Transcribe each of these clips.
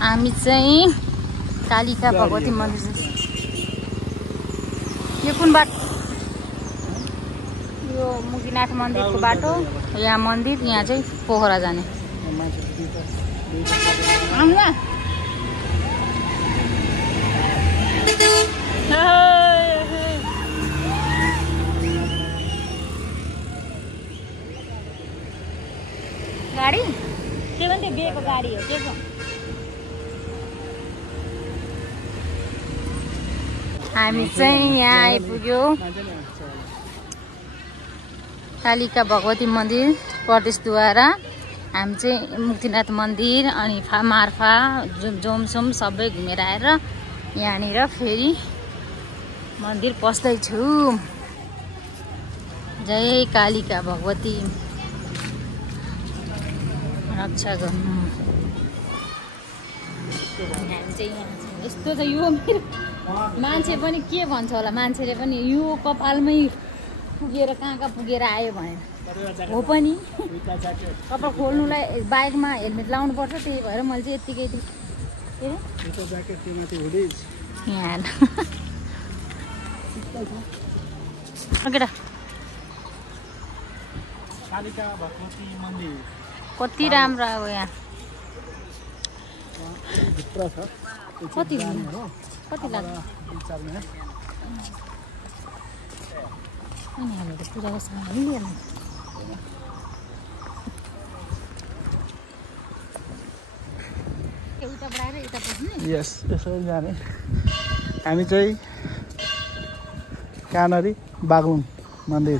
हामी चाहिँ कालिका भगवती मन्दिर। यो कुन बाटो? यो मुक्तिनाथ मन्दिरको बाटो। यहाँ मन्दिर, यहाँ चाहिँ पोखरा जाने। गाडी के भन्थे? बिहेको गाडी हो के को? हामी चाहिँ यहाँ आइपुग्यो कालिका भगवती मन्दिर प्रदेशद्वारा। हामी चाहिँ मुक्तिनाथ मन्दिर अनि मार्फा जोमसोम सबै घुमेर आएर यहाँनिर फेरि मन्दिर पस्दैछु। जय कालिका भगवती रक्षा गर्नु। हामी चाहिँ यहाँ यस्तो त यो मेरो मान्छे पनि के भन्छ होला, मान्छेले पनि यो कपालमै पुगेर कहाँ पुगेर आयो भनेर हो पनि। कपाल खोल्नुलाई बाइकमा हेलमेट लाउनु पर्छ, त्यही भएर मैले चाहिँ यत्तिकै यहाँ कति राम्रो अब यहाँ कति लाग्छ? पूजाको सामान लिएर यस यसरी जाने। हामी चाहिँ कानरी बागलुङ मन्दिर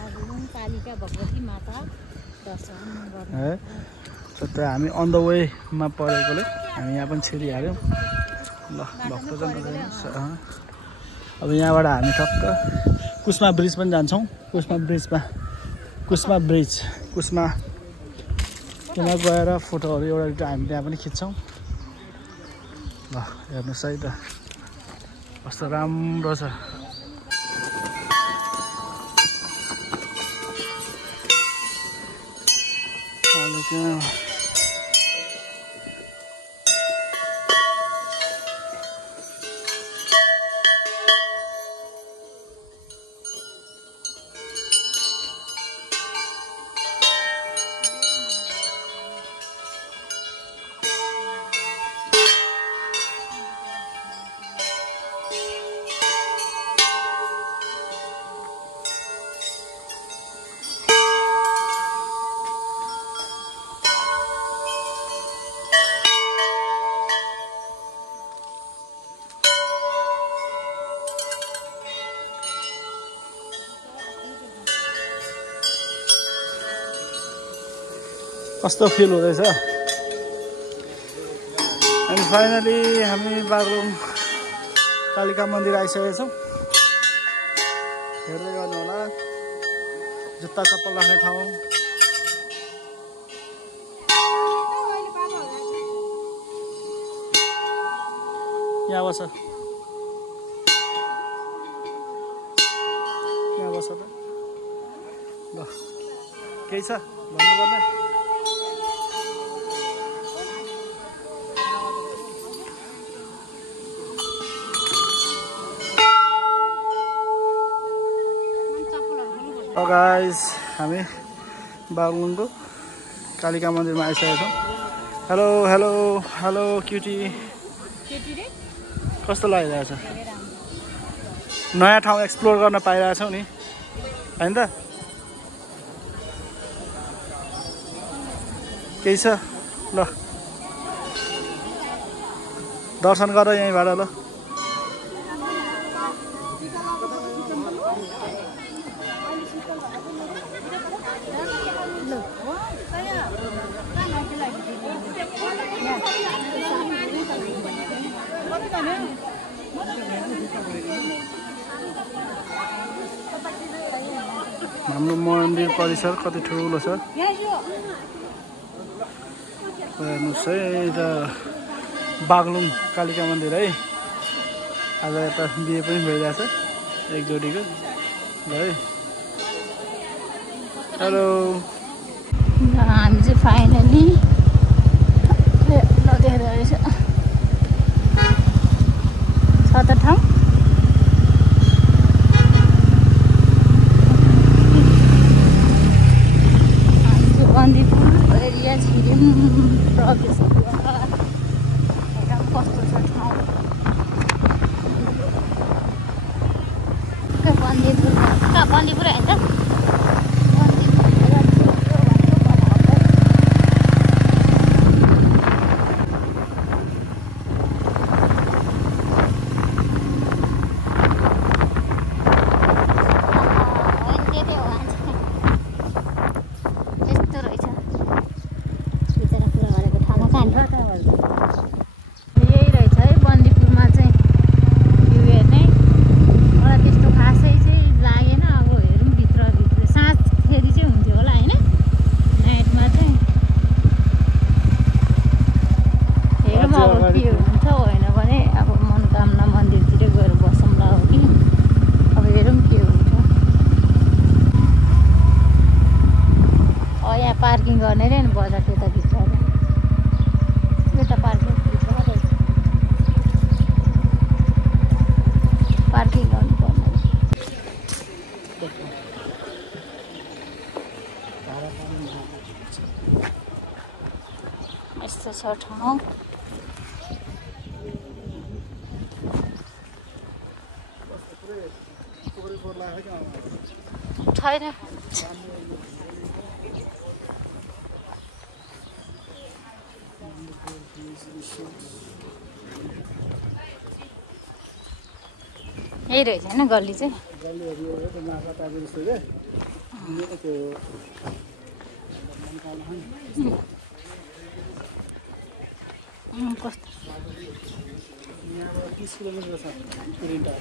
कालिका भगवती माता दर्शन है। सबै हामी अन द वेमा परेकोले हामी यहाँ पनि छिरिहाल्यौँ। ल भक्तजन अब यहाँबाट हामी टक्क कुस्मा ब्रिज पनि जान्छौँ। कुस्मा त्यहाँ गएर फोटोहरू एउटा हामी त्यहाँ पनि खिच्छौँ। ल हेर्नुहोस् है त कस्तो राम्रो छ। कस्तो फिल हुँदैछ। अनि फाइनली हामी बागलुङ कालिका मन्दिर आइसकेका छौँ। हेर्दै गर्नु होला, जुत्ता चप्पल राख्ने ठाउँ। यहाँ बस त ल केही छ भन्नुपर्ने? गाइस हामी बागलुङको कालिका मन्दिरमा आइसकेका छौँ। हेलो हेलो हेलो क्युटी, कस्तो लागिरहेछ? नयाँ ठाउँ एक्सप्लोर गर्न पाइरहेछौँ नि, होइन त? केही छ ल दर्शन गर यहीँबाट ल। हाम्रो मन्दिर परिसर कति ठुलो छ हेर्नुहोस् है। त बागलुङ कालिका मन्दिर है। आज यता बिहे पनि भइरहेछ एक जोडीको। ल है हेलो, हामी चाहिँ फाइनली नदेखेर रहेछ छ ठाउँ। छैन यही रहेछ होइन गल्ली चाहिँ। कस्तो 30 किलोमिटर छ कुरिन्टार।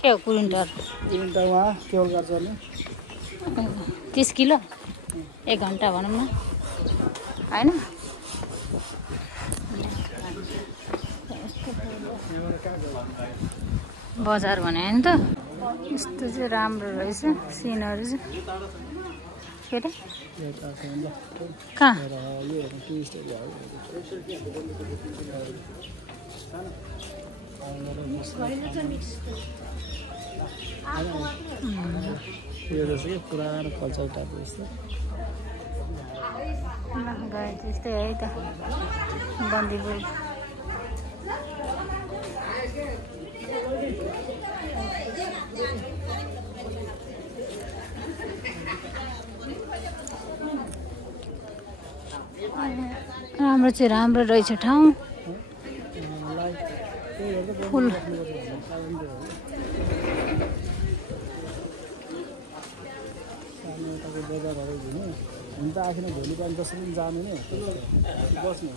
के हो कुरिन्टार? कुरिन्टारमा केवल गर्छ नि 30 किलो 1 घन्टा भनौँ न होइन। बजार भने नि त यस्तो चाहिँ राम्रो रहेछ सिनहरू चाहिँ। के अरे कहाँ पुरानो कल्चर टाइप गए त्यस्तै है त बन्दीपुर। राम्रो चाहिँ राम्रो रहेछ ठाउँ। फुल हुन त आखिर भोलि बिहान जसरी पनि जानु नै बस्नु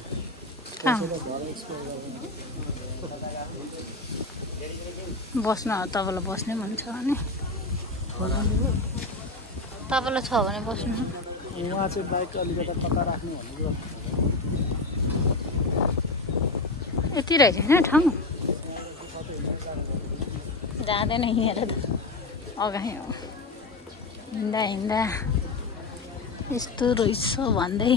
बस्न तपाईँलाई बस्नै मन छ भने तपाईँलाई छ भने बस्नु। उहाँ चाहिँ बाइक अलिकति कता राख्नु भनेको यति रहेछ होइन ठाउँ। जाँदैन हिँडेर त अगाडि हिँड्दा हिँड्दा यस्तो रहेछ भन्दै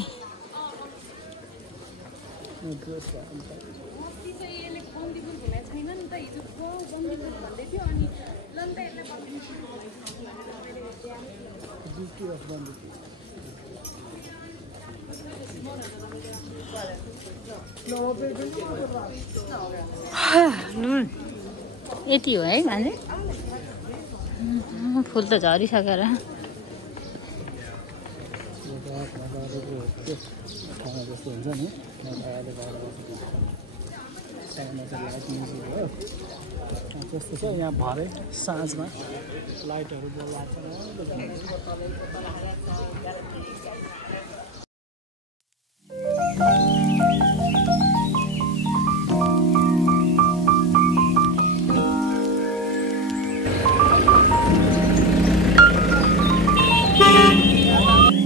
यति हो है गाँजे। फुल त झरिसकेर जस्तो हुन्छ नि त्यस्तो छ यहाँ भरे साँझमा लाइटहरू लाग्छ।